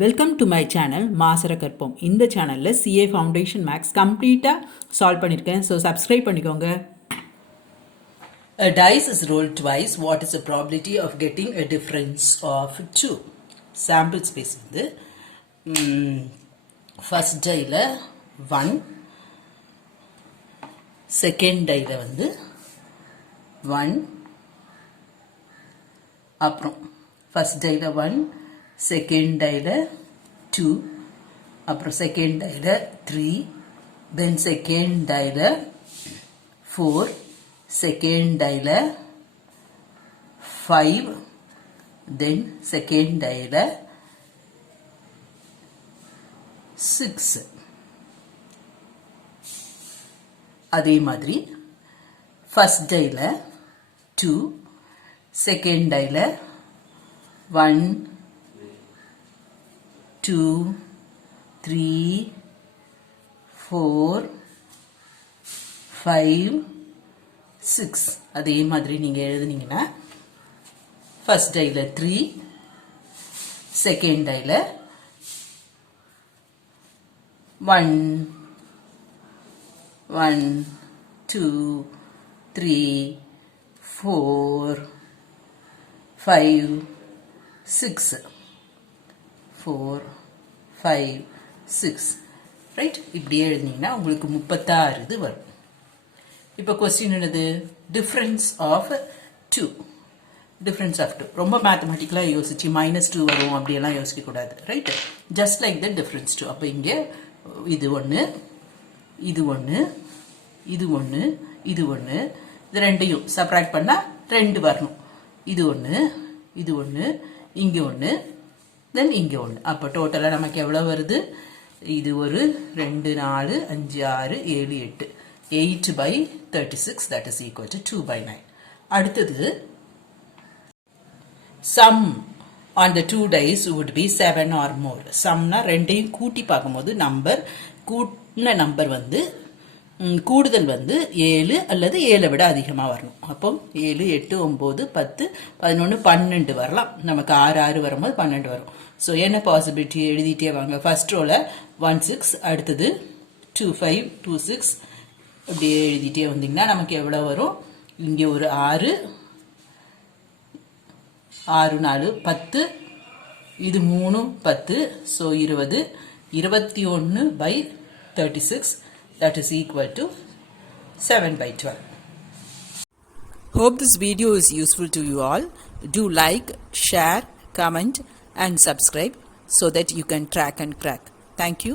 Welcome to my channel மாசரகற்போம். இந்த சேனலில் சிஏ ஃபவுண்டேஷன் மேக்ஸ் கம்ப்ளீட்டாக சால்வ் பண்ணியிருக்கேன். ஸோ சப்ஸ்கிரைப் பண்ணிக்கோங்க. A dice is rolled twice. What is the probability of getting a difference of 2? Sample space வந்து first dieல 1, second dieல வந்து 1, அப்புறம் first dieல 1, second dieல 2, அப்புறம் second dieல 3, then second dieல 4, second dieல 5, then second dieல 6. அதே மாதிரி first dieல 2, second dieல 1, 2, 3, 4, 5, 6. அதே மாதிரி நீங்க எழுதுனீங்கன்னா first dieல 3, second dieல 1, 2, 3, 4, 5, 6. 4, 5, 6. ரைட், இப்படியே எழுதினீங்கன்னா உங்களுக்கு 36 இது வரும். இப்போ கொஸ்டின் என்னது? Difference of 2. டிஃபரன்ஸ் ஆஃப் 2 ரொம்ப மேத்தமெட்டிக்கலாக யோசிச்சு -2 வரும் அப்படியெல்லாம் யோசிக்க கூடாது. Right, just like the difference 2. அப்போ இங்கே இது ஒன்று, இது ஒன்று, இது ஒன்று, இது ஒன்று, இது ரெண்டையும் சப்ராக்ட் பண்ணால் 2 வரணும். இது ஒன்று, இது ஒன்று, இங்கே ஒன்று, தென் இங்கே ஒன்று. அப்போ டோட்டலாக நமக்கு எவ்வளோ வருது? இது ஒரு 2, 4, 5, 6, 7, 8. 8/36, that is equal to 2/9. அடுத்தது sum on the 2 dice would be 7 or more. sumனா ரெண்டையும் கூட்டி பார்க்கும்போது நம்பர் கூட்டின நம்பர் வந்து கூடுதல் வந்து 7 அல்லது 7 விட அதிகமாக வரணும். அப்போ 7, 8, 9, 10, 11, 12 வரலாம். நமக்கு 6, 6 வரும்போது 12 வரும். ஸோ என்ன பாசிபிலிட்டி எழுதிட்டே வாங்க. ஃபர்ஸ்ட் ரோல 1, 6, அடுத்தது 2, 5, 2, 6 அப்படியே எழுதிட்டே வந்தீங்கன்னா நமக்கு எவ்வளோ வரும்? இங்கே ஒரு 6, 6, 4, 10, இது 3, 10, so 20, 21/36. That is equal to 7/12. Hope this video is useful to you all. Do like, share, comment and subscribe so that you can track and crack. Thank you.